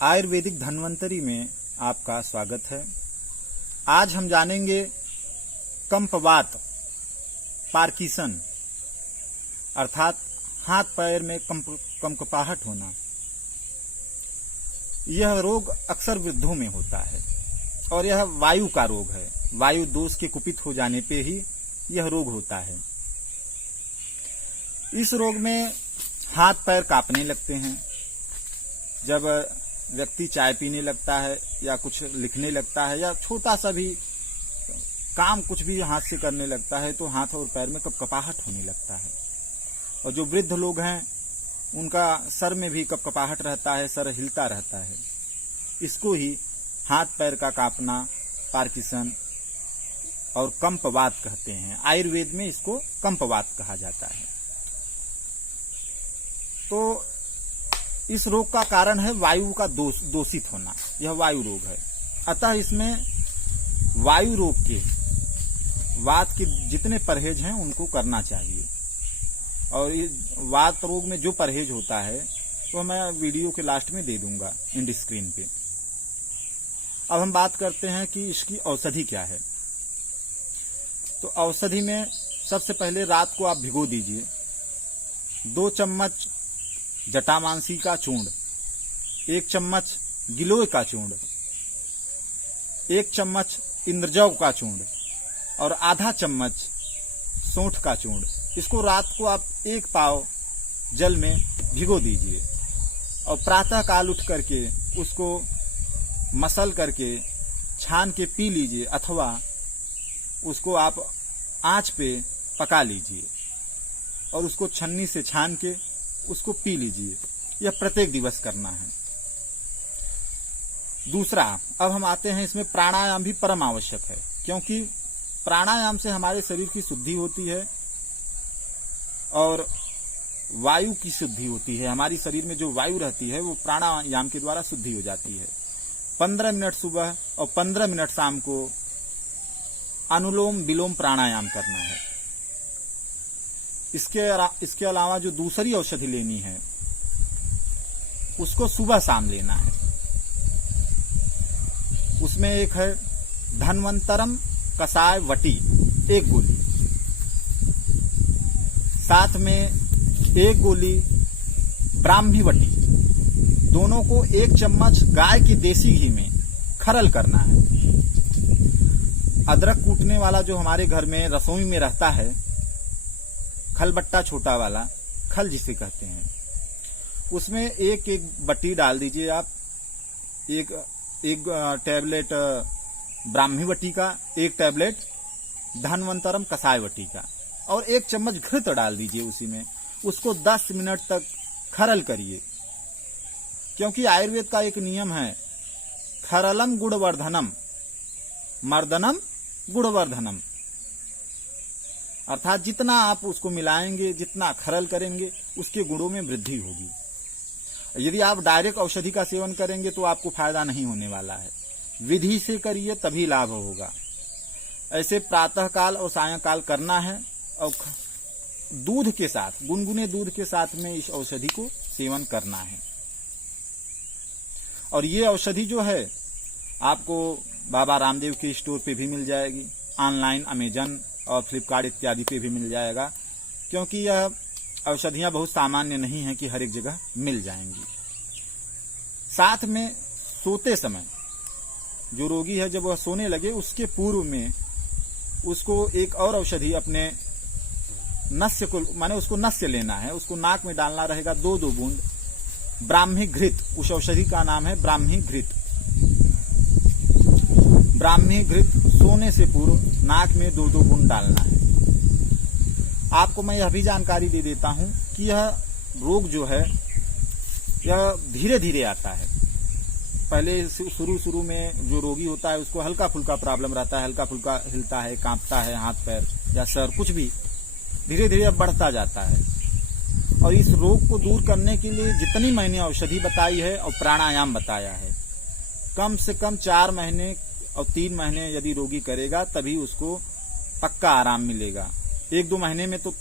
आयुर्वेदिक धन्वंतरी में आपका स्वागत है। आज हम जानेंगे कंपवात, पार्किंसन अर्थात हाथ पैर में कंपकपाहट होना। यह रोग अक्सर वृद्धों में होता है और यह वायु का रोग है। वायु दोष के कुपित हो जाने पे ही यह रोग होता है। इस रोग में हाथ पैर कांपने लगते हैं। जब व्यक्ति चाय पीने लगता है या कुछ लिखने लगता है या छोटा सा भी काम कुछ भी हाथ से करने लगता है तो हाथ और पैर में कपकपाहट होने लगता है। और जो वृद्ध लोग हैं उनका सर में भी कपकपाहट रहता है, सर हिलता रहता है। इसको ही हाथ पैर का कांपना, पार्किंसन और कंपवात कहते हैं। आयुर्वेद में इसको कंपवात कहा जाता है। तो इस रोग का कारण है वायु का दूषित होना। यह वायु रोग है। अतः इसमें वायु रोग के वात के जितने परहेज हैं उनको करना चाहिए। और वात रोग में जो परहेज होता है तो मैं वीडियो के लास्ट में दे दूंगा एंड स्क्रीन पे। अब हम बात करते हैं कि इसकी औषधि क्या है। तो औषधि में सबसे पहले रात को आप भिगो दीजिए 2 चम्मच जटामांसी का चूर्ण, 1 चम्मच गिलोय का चूर्ण, 1 चम्मच इंद्रजौ का चूर्ण और आधा चम्मच सौंठ का चूर्ण। इसको रात को आप 1 पाव जल में भिगो दीजिए और प्रातः काल उठ करके उसको मसल करके छान के पी लीजिए, अथवा उसको आप आंच पे पका लीजिए और उसको छन्नी से छान के उसको पी लीजिए। यह प्रत्येक दिवस करना है। दूसरा, अब हम आते हैं इसमें प्राणायाम भी परम आवश्यक है, क्योंकि प्राणायाम से हमारे शरीर की शुद्धि होती है और वायु की शुद्धि होती है। हमारी शरीर में जो वायु रहती है वो प्राणायाम के द्वारा शुद्धि हो जाती है। 15 मिनट सुबह और 15 मिनट शाम को अनुलोम विलोम प्राणायाम करना है। इसके अलावा जो दूसरी औषधि लेनी है उसको सुबह शाम लेना है। उसमें एक है धन्वंतरम कसाय वटी, 1 गोली, साथ में 1 गोली ब्राह्मी वटी। दोनों को 1 चम्मच गाय की देसी घी में खरल करना है। अदरक कूटने वाला जो हमारे घर में रसोई में रहता है, खलबट्टा छोटा वाला, खल जिसे कहते हैं, उसमें एक बट्टी डाल दीजिए आप। एक टैबलेट ब्राह्मी वटी का, 1 टैबलेट धन्वंतरम कसाय वटी का और 1 चम्मच घृत डाल दीजिए उसी में। उसको 10 मिनट तक खरल करिए, क्योंकि आयुर्वेद का एक नियम है, खरलम गुणवर्धनम मर्दनम गुणवर्धनम। अर्थात जितना आप उसको मिलाएंगे, जितना खरल करेंगे, उसके गुणों में वृद्धि होगी। यदि आप डायरेक्ट औषधि का सेवन करेंगे तो आपको फायदा नहीं होने वाला है। विधि से करिए तभी लाभ होगा। ऐसे प्रातः काल और सायंकाल करना है और दूध के साथ, गुनगुने दूध के साथ में इस औषधि को सेवन करना है। और ये औषधि जो है आपको बाबा रामदेव के स्टोर पे भी मिल जाएगी, ऑनलाइन अमेजन और फ्लिपकार्ट इत्यादि पे भी मिल जाएगा, क्योंकि यह औषधियां बहुत सामान्य नहीं है कि हर एक जगह मिल जाएंगी। साथ में सोते समय जो रोगी है, जब वह सोने लगे उसके पूर्व में उसको एक और औषधि अपने नस्य को, माने उसको नस्य लेना है, उसको नाक में डालना रहेगा 2-2 बूंद ब्राह्मी घृत। उस औषधि का नाम है ब्राह्मी घृत। ब्राह्मी घृत सोने से पूर्व नाक में 2-2 बूंद डालना है। आपको मैं यह भी जानकारी दे देता हूं कि यह रोग जो है यह धीरे धीरे आता है। पहले शुरू में जो रोगी होता है उसको हल्का फुल्का प्रॉब्लम रहता है, हल्का फुल्का हिलता है, कांपता है हाथ पैर या सर, कुछ भी। धीरे धीरे अब बढ़ता जाता है। और इस रोग को दूर करने के लिए जितनी मैंने औषधि बताई है और प्राणायाम बताया है, कम से कम 4 महीने और 3 महीने यदि रोगी करेगा तभी उसको पक्का आराम मिलेगा। 1-2 महीने में तो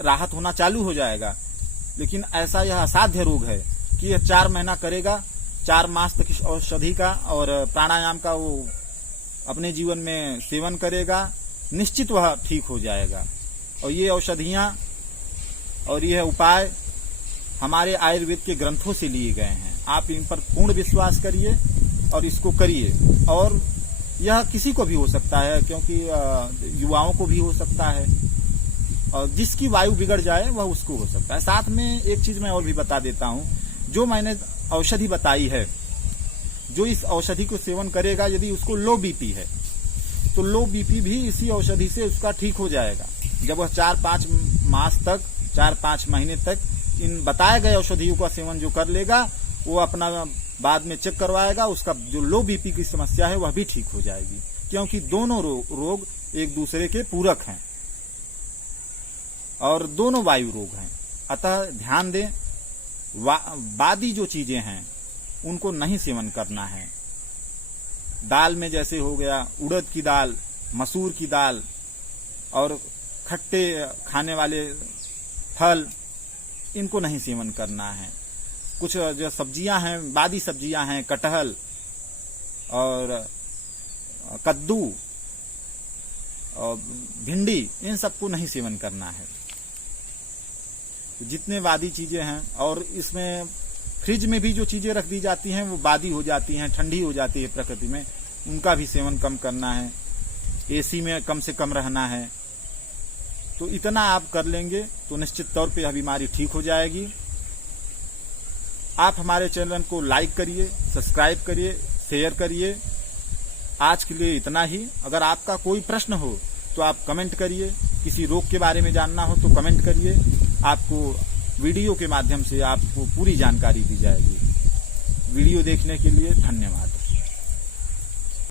राहत होना चालू हो जाएगा, लेकिन ऐसा यह असाध्य रोग है कि यह 4 महीना करेगा 4 मास तक इस औषधि का और प्राणायाम का वो अपने जीवन में सेवन करेगा, निश्चित वह ठीक हो जाएगा। और ये औषधियां और यह उपाय हमारे आयुर्वेद के ग्रंथों से लिए गए हैं। आप इन पर पूर्ण विश्वास करिए और इसको करिए। और यह किसी को भी हो सकता है, क्योंकि युवाओं को भी हो सकता है, और जिसकी वायु बिगड़ जाए वह उसको हो सकता है। साथ में एक चीज मैं और भी बता देता हूं, जो मैंने औषधि बताई है, जो इस औषधि को सेवन करेगा, यदि उसको लो बीपी है तो लो बीपी भी इसी औषधि से उसका ठीक हो जाएगा। जब वह 4-5 मास तक, 4-5 महीने तक इन बताए गए औषधियों का सेवन जो कर लेगा, वो अपना बाद में चेक करवाएगा, उसका जो लो बीपी की समस्या है वह भी ठीक हो जाएगी, क्योंकि दोनों रोग एक दूसरे के पूरक हैं और दोनों वायु रोग हैं। अतः ध्यान दें, वादी जो चीजें हैं उनको नहीं सेवन करना है। दाल में जैसे हो गया उड़द की दाल, मसूर की दाल और खट्टे खाने वाले फल, इनको नहीं सेवन करना है। कुछ जो सब्जियां हैं, वादी सब्जियां हैं, कटहल और कद्दू और भिंडी, इन सबको नहीं सेवन करना है। जितने वादी चीजें हैं, और इसमें फ्रिज में भी जो चीजें रख दी जाती हैं वो वादी हो जाती हैं, ठंडी हो जाती है प्रकृति में, उनका भी सेवन कम करना है। एसी में कम से कम रहना है। तो इतना आप कर लेंगे तो निश्चित तौर पे यह बीमारी ठीक हो जाएगी। आप हमारे चैनल को लाइक करिए, सब्सक्राइब करिए, शेयर करिए। आज के लिए इतना ही। अगर आपका कोई प्रश्न हो तो आप कमेंट करिए, किसी रोग के बारे में जानना हो तो कमेंट करिए, आपको वीडियो के माध्यम से आपको पूरी जानकारी दी जाएगी। वीडियो देखने के लिए धन्यवाद।